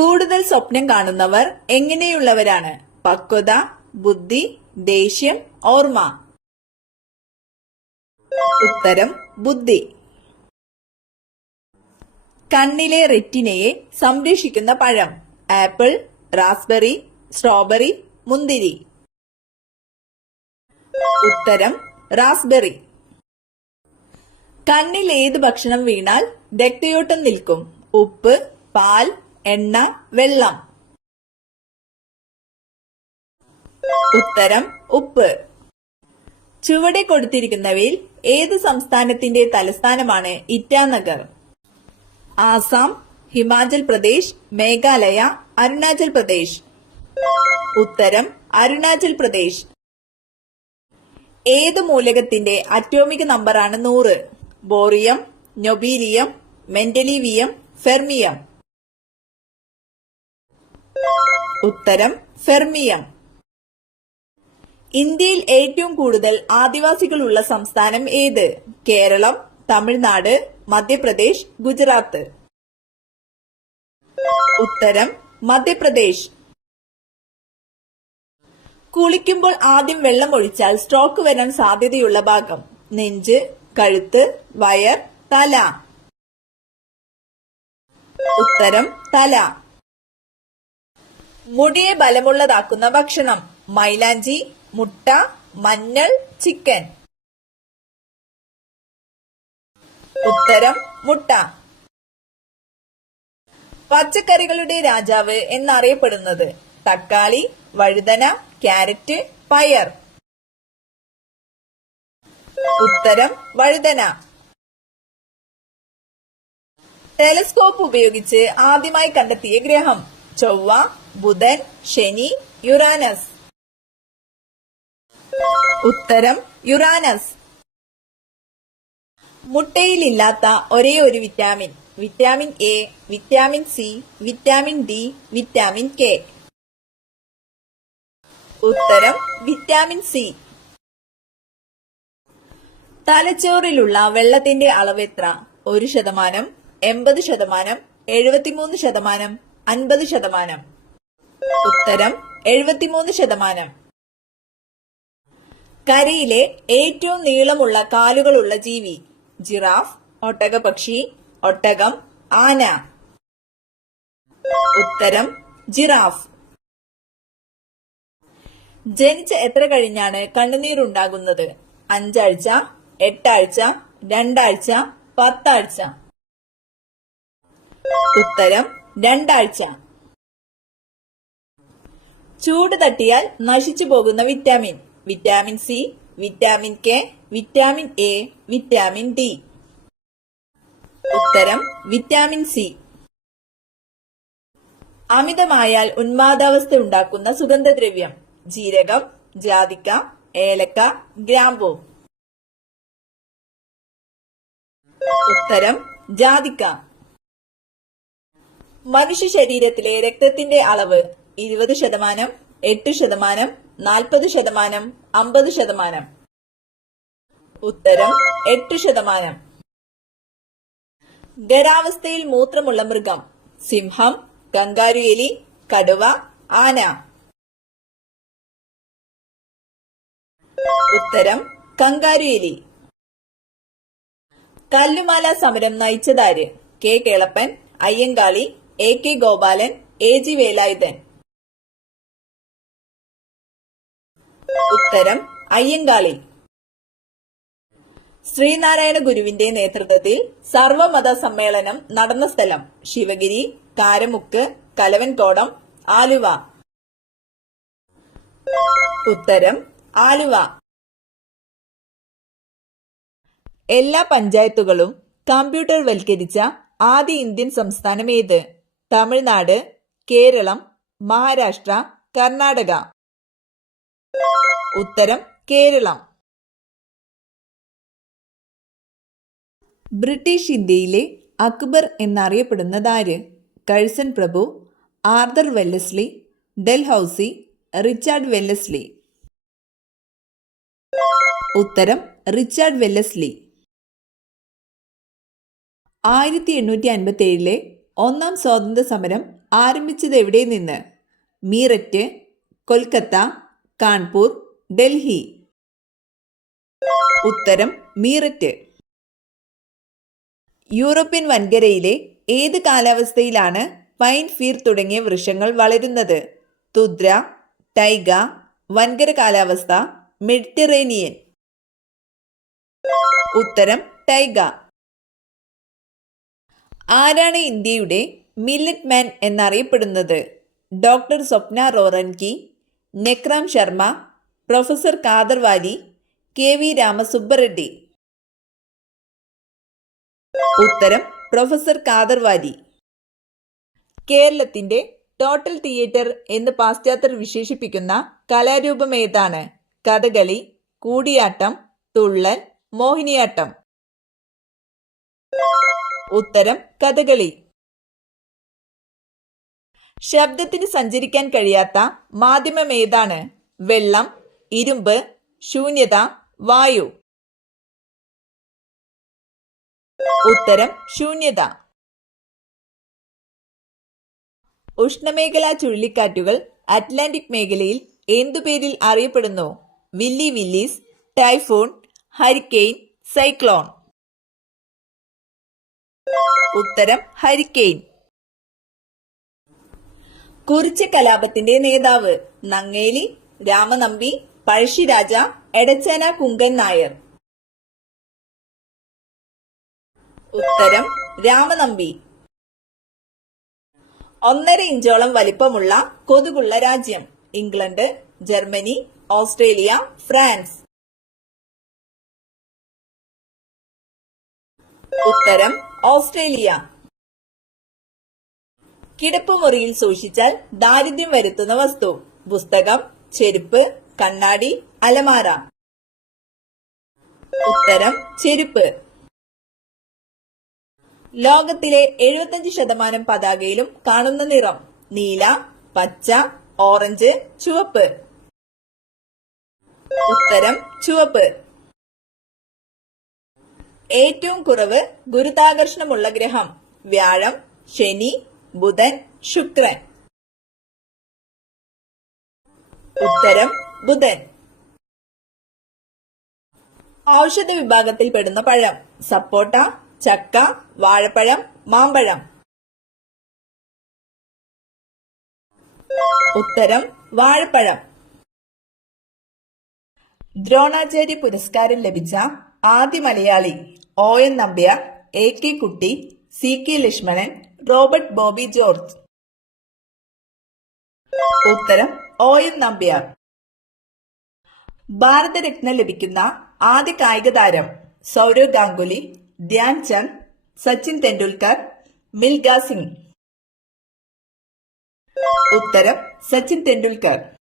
കൂടുതൽ സ്വപ്നം കാണുന്നവർ എങ്ങനെയുള്ളവരാണ്? പക്വത, ബുദ്ധി, ദേഷ്യം, ഓർമ്മ. ഉത്തരം ബുദ്ധി. കണ്ണിലെ റെറ്റിനയെ സംരക്ഷിക്കുന്ന പഴം? ആപ്പിൾ, റാസ്ബെറി, സ്ട്രോബെറി, മുന്തിരി. ഉത്തരം റാസ്ബെറി. കണ്ണിൽ ഏത് ഭക്ഷണം വീണാൽ രക്തയോട്ടം നിൽക്കും? ഉപ്പ്, പാൽ, എണ്ണ, വെള്ളം. ഉത്തരം ഉപ്പ്. ചുവടെ കൊടുത്തിരിക്കുന്നവയിൽ ഏത് സംസ്ഥാനത്തിന്റെ തലസ്ഥാനമാണ് ഇറ്റാനഗർ? ആസാം, ഹിമാചൽ പ്രദേശ്, മേഘാലയ, അരുണാചൽ പ്രദേശ്. ഉത്തരം അരുണാചൽ പ്രദേശ്. ഏത് മൂലകത്തിന്റെ അറ്റോമിക് നമ്പറാണ് 100? Bohrium, nobelium, mendelevium, fermium. ഉത്തരം ഫെർമിയം. ഇന്ത്യയിൽ ഏറ്റവും കൂടുതൽ ആദിവാസികളുള്ള സംസ്ഥാനം ഏത്? കേരളം, തമിഴ്നാട്, മധ്യപ്രദേശ്, ഗുജറാത്ത്. ഉത്തരം മധ്യപ്രദേശ്. കുളിക്കുമ്പോൾ ആദ്യം വെള്ളം ഒഴിച്ചാൽ സ്ട്രോക്ക് വരാൻ സാധ്യതയുള്ള ഭാഗം? നെഞ്ച്, കഴുത്ത്, വയർ, തല. ഉത്തരം തല. മുടിയെ ബലമുള്ളതാക്കുന്ന ഭക്ഷണം? മൈലാഞ്ചി, മുട്ട, മഞ്ഞൾ, ചിക്കൻ. ഉത്തരം മുട്ട. പച്ചക്കറികളുടെ രാജാവ് എന്നറിയപ്പെടുന്നത്? തക്കാളി, വഴുതന, ക്യാരറ്റ്, പയർ. ഉത്തരം വഴുതന. ടെലിസ്കോപ്പ് ഉപയോഗിച്ച് ആദ്യമായി കണ്ടെത്തിയ ഗ്രഹം? ചൊവ്വ, ബുധൻ, ശനി, യുറാനസ്. ഉത്തരം യുറാനസ്. മുട്ടയിലില്ലാത്ത ഒരേ ഒരു vitamin? Vitamin A, vitamin C, vitamin D, vitamin K. ഉത്തരം വിറ്റാമിൻ സി. തലച്ചോറിലുള്ള വെള്ളത്തിന്റെ അളവ് എത്ര? 1%, 80%, 73%, 50%. ഉത്തരം 73%. കരയിലെ ഏറ്റവും നീളമുള്ള കാലുകളുള്ള ജീവി? ജിറാഫ്, ഒട്ടകപക്ഷി, ഒട്ടകം, ആന. ഉത്തരം ജിറാഫ്. ജനിച്ച എത്ര കഴിഞ്ഞാണ് കണ്ണുനീരുണ്ടാകുന്നത്? 5 ആഴ്ച, 8 ആഴ്ച, 2 ആഴ്ച, 10 ആഴ്ച. ഉത്തരം 2 ആഴ്ച. ചൂട് തട്ടിയാൽ നശിച്ചു പോകുന്ന vitamin? Vitamin C, vitamin K, vitamin A, vitamin D. ഉത്തരം വിറ്റാമിൻ സി. അമിതമായാൽ ഉന്മാദാവസ്ഥ ഉണ്ടാക്കുന്ന സുഗന്ധദ്രവ്യം? ജീരകം, ജാതിക്ക, ഏലക്ക, ഗ്രാമ്പൂ. ഉത്തരം ജാതിക്ക. മനുഷ്യ ശരീരത്തിലെ രക്തത്തിന്റെ അളവ്? 20%, 8%, 40%, 50%. ഉത്തരം 8%. ഖരാവസ്ഥയിൽ മൂത്രമുള്ള മൃഗം? സിംഹം, കങ്കാരു എലി, കടുവ, ആന. ഉത്തരം കങ്കാരു എലി. കല്ലുമാല സമരം നയിച്ചതാര്? K Kelappan, Ayyankali, A K Gopalan, A G Velayudhan. ഉത്തരം അയ്യങ്കാളി. ശ്രീനാരായണ ഗുരുവിന്റെ നേതൃത്വത്തിൽ സർവമത സമ്മേളനം നടന്ന സ്ഥലം? ശിവഗിരി, കാരമുക്ക്, കലവൻകോടം, ആലുവ. ഉത്തരം ആലുവ. എല്ലാ പഞ്ചായത്തുകളും കമ്പ്യൂട്ടർ വൽക്കരിച്ച ആദ്യ ഇന്ത്യൻ സംസ്ഥാനം ഏത്? തമിഴ്നാട്, കേരളം, മഹാരാഷ്ട്ര, കർണാടക. ഉത്തരം കേരളം. ബ്രിട്ടീഷ് ഇന്ത്യയിലെ അക്ബർ എന്നറിയപ്പെടുന്നതാര്? കഴ്സൺ പ്രഭു, Arthur Wellesley, Dalhousie, Richard Wellesley. ഉത്തരം റിച്ചാർഡ് വെല്ലസ്ലി. 1857 ഒന്നാം സ്വാതന്ത്ര്യ സമരം ആരംഭിച്ചത് എവിടെ നിന്ന്? മീററ്റ്, കൊൽക്കത്ത, കാൺപൂർ, ഡൽഹി. ഉത്തരം മീററ്റ്. യൂറോപ്യൻ വൻകരയിലെ ഏത് കാലാവസ്ഥയിലാണ് പൈൻ ഫീർ തുടങ്ങിയ വൃക്ഷങ്ങൾ വളരുന്നത്? തുദ്ര, ടൈഗ, വൻകര കാലാവസ്ഥ, മെഡിറ്ററേനിയൻ. ഉത്തരം ടൈഗ. ആരാണ് ഇന്ത്യയുടെ മില്ലറ്റ് മാൻ എന്നറിയപ്പെടുന്നത്? ഡോക്ടർ സ്വപ്ന റോറൻകി, നെക്രാം ശർമ്മ, പ്രൊഫസർ കാദർവാലി, KV രാമസുബ്ബറെഡ്ഡി. ഉത്തരം പ്രൊഫസർ കാദർവാലി. കേരളത്തിന്റെ ടോട്ടൽ തിയേറ്റർ എന്ന് പാശ്ചാത്യർ വിശേഷിപ്പിക്കുന്ന കലാരൂപം ഏതാണ്? കഥകളി, കൂടിയാട്ടം, തുള്ളൽ, മോഹിനിയാട്ടം. ഉത്തരം കഥകളി. ശബ്ദത്തിന് സഞ്ചരിക്കാൻ കഴിയാത്ത മാധ്യമം ഏതാണ്? വെള്ളം, ഇരുമ്പ്, ശൂന്യത, വായു. ഉത്തരം ശൂന്യത. ഉഷ്ണമേഖലാ ചുഴലിക്കാറ്റുകൾ അറ്റ്ലാന്റിക് മേഖലയിൽ എന്തുപേരിൽ അറിയപ്പെടുന്നു? Willy willies, typhoon, hurricane, cyclone. ഉത്തരം ഹരിക്കെയിൻ. കുറിച്യ കലാപത്തിന്റെ നേതാവ്? നങ്ങേലി, രാമനമ്പി, പഴശ്ശിരാജ, എടച്ചന കുങ്കൻ നായർ. ഉത്തരം രാമനമ്പി. 1.5 ഇഞ്ചോളം വലിപ്പമുള്ള കൊതുകുള്ള രാജ്യം? England, Germany, Australia, France. ഉത്തരം ഓസ്ട്രേലിയ. കിടപ്പുമുറിയിൽ സൂക്ഷിച്ചാൽ ദാരിദ്ര്യം വരുത്തുന്ന വസ്തു? പുസ്തകം, ചെരുപ്പ്, കണ്ണാടി, അലമാര. ഉത്തരം ചെരുപ്പ്. ലോകത്തിലെ 75% പതാകയിലും കാണുന്ന നിറം? നീല, പച്ച, ഓറഞ്ച്, ചുവപ്പ്. ഉത്തരം ചുവപ്പ്. ഏറ്റവും കുറവ് ഗുരുത്വാകർഷണമുള്ള ഗ്രഹം? വ്യാഴം, ശനി, ബുധൻ, ശുക്രൻ. ഉത്തരം ബുധൻ. ഔഷധ വിഭാഗത്തിൽപ്പെടുന്ന പഴം? സപ്പോട്ട, ചക്ക, വാഴപ്പഴം, മാമ്പഴം. ഉത്തരം വാഴപ്പഴം. ദ്രോണാചാര്യ പുരസ്കാരം ലഭിച്ച ആദ്യ മലയാളി? ON നമ്പ്യാർ, AK കുട്ടി, CK Lakshmanan, Robert Bobby George. ഉത്തരം ON നമ്പ്യാർ. ഭാരതരത്ന ലഭിക്കുന്ന ആദ്യ കായിക താരം? സൗരവ് ഗാംഗുലി, ധ്യാൻ ചന്ദ്, സച്ചിൻ തെണ്ടുൽക്കർ, മിൽഖ സിംഗ്. ഉത്തരം സച്ചിൻ തെണ്ടുൽക്കർ.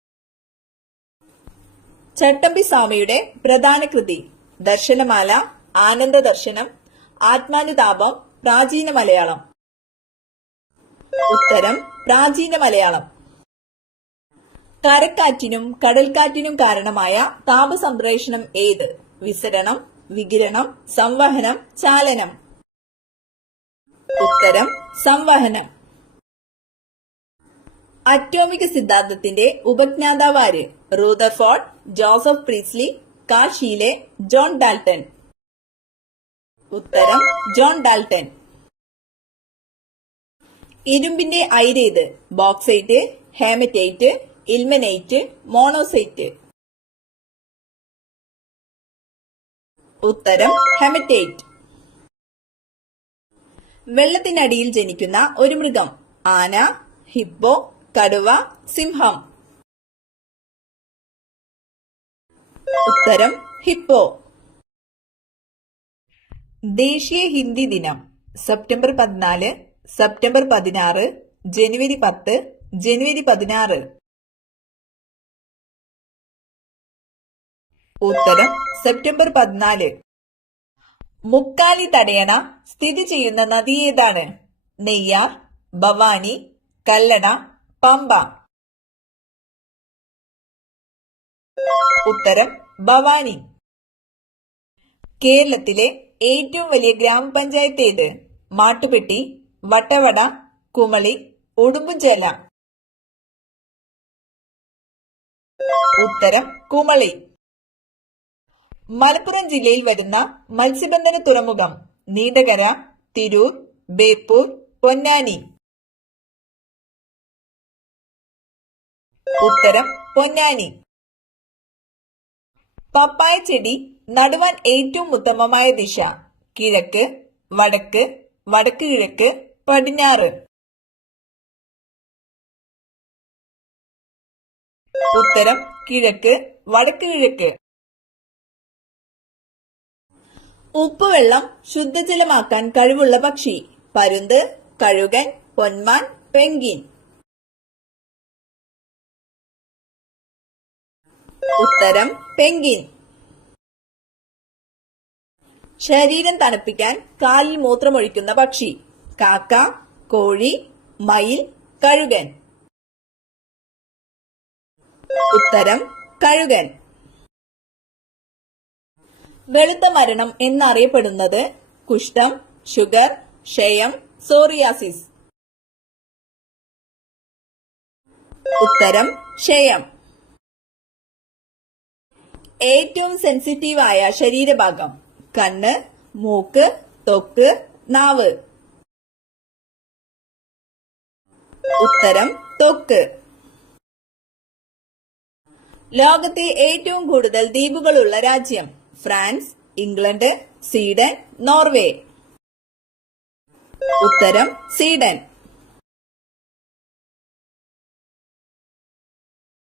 ചട്ടമ്പി സ്വാമിയുടെ പ്രധാന കൃതി? ദർശനമാല, ആനന്ദ ദർശനം, ആത്മാനുതാപം, പ്രാചീന മലയാളം. ഉത്തരം പ്രാചീന മലയാളം. കരക്കാറ്റിനും കടൽക്കാറ്റിനും കാരണമായ താപസംപ്രേഷണം ഏത്? വിസരണം, വികിരണം, സംവഹനം, ചാലനം. ഉത്തരം സംവഹനം. അറ്റോമിക സിദ്ധാന്തത്തിന്റെ ഉപജ്ഞാതാവാര്? റൂദർഫോർഡ്, ജോസഫ് പ്രീസ്ലി, കാശിയിലെ ജോൺ ഡാൽട്ടൺ. ഉത്തരം ജോൺ ഡാൽട്ടൺ. ഇരുമ്പിന്റെ അയിരേത്? Bauxite, haematite, ilmenite, monazite. ഉത്തരം ഹെമറ്റൈറ്റ്. വെള്ളത്തിനടിയിൽ ജനിക്കുന്ന ഒരു മൃഗം? ആന, ഹിപ്പോ, കടുവ, സിംഹം. ഉത്തരം ഹിപ്പോ. ദേശീയ ഹിന്ദി ദിനം? സെപ്റ്റംബർ 14, സെപ്റ്റംബർ 16, ജനുവരി 10, ജനുവരി 16. ഉത്തരം സെപ്റ്റംബർ 14. മുക്കാലി തടയണ സ്ഥിതി ചെയ്യുന്ന നദി ഏതാണ്? നെയ്യാർ, ഭവാനി, കല്ലട, പമ്പ. ഉത്തരം ഭവാനി. കേരളത്തിലെ ഏറ്റവും വലിയ ഗ്രാമപഞ്ചായത്ത് ഏത്? മാട്ടുപ്പെട്ടി, വട്ടവട, കുമളി, ഉടുമ്പുചേല. ഉത്തരം കുമളി. മലപ്പുറം ജില്ലയിൽ വരുന്ന മത്സ്യബന്ധന തുറമുഖം നീണ്ടകര, തിരൂർ, ബേപ്പൂർ, പൊന്നാനി. ഉത്തരം പൊന്നാനി. പപ്പായ ചെടി നടുവാൻ ഏറ്റവും ഉത്തമമായ ദിശ കിഴക്ക്, വടക്ക്, വടക്ക് കിഴക്ക്, പടിഞ്ഞാറ്. ഉത്തരം കിഴക്ക്, വടക്ക് കിഴക്ക്. ഉപ്പുവെള്ളം ശുദ്ധജലമാക്കാൻ കഴിവുള്ള പക്ഷി പരുന്ത്, കഴുകൻ, പൊന്മാൻ, പെൻഗ്വിൻ. ഉത്തരം പെൻഗ്വിൻ. ശരീരം തണുപ്പിക്കാൻ കാലിൽ മൂത്രമൊഴിക്കുന്ന പക്ഷി കാക്ക, കോഴി, മയിൽ, കഴുകൻ. ഉത്തരം കഴുകൻ. വെളുത്ത മരണം എന്നറിയപ്പെടുന്നത് കുഷ്ഠം, ഷുഗർ, ക്ഷയം, സോറിയാസിസ്. ഉത്തരം ക്ഷയം. ഏറ്റവും സെൻസിറ്റീവായ ശരീരഭാഗം കണ്ണ്, മൂക്ക്, ത്വക്ക്, നാവ്. ഉത്തരം ത്വക്ക്. ലോകത്തെ ഏറ്റവും കൂടുതൽ ദ്വീപുകളുള്ള രാജ്യം ഫ്രാൻസ്, ഇംഗ്ലണ്ട്, സ്വീഡൻ, നോർവേ. ഉത്തരം സ്വീഡൻ.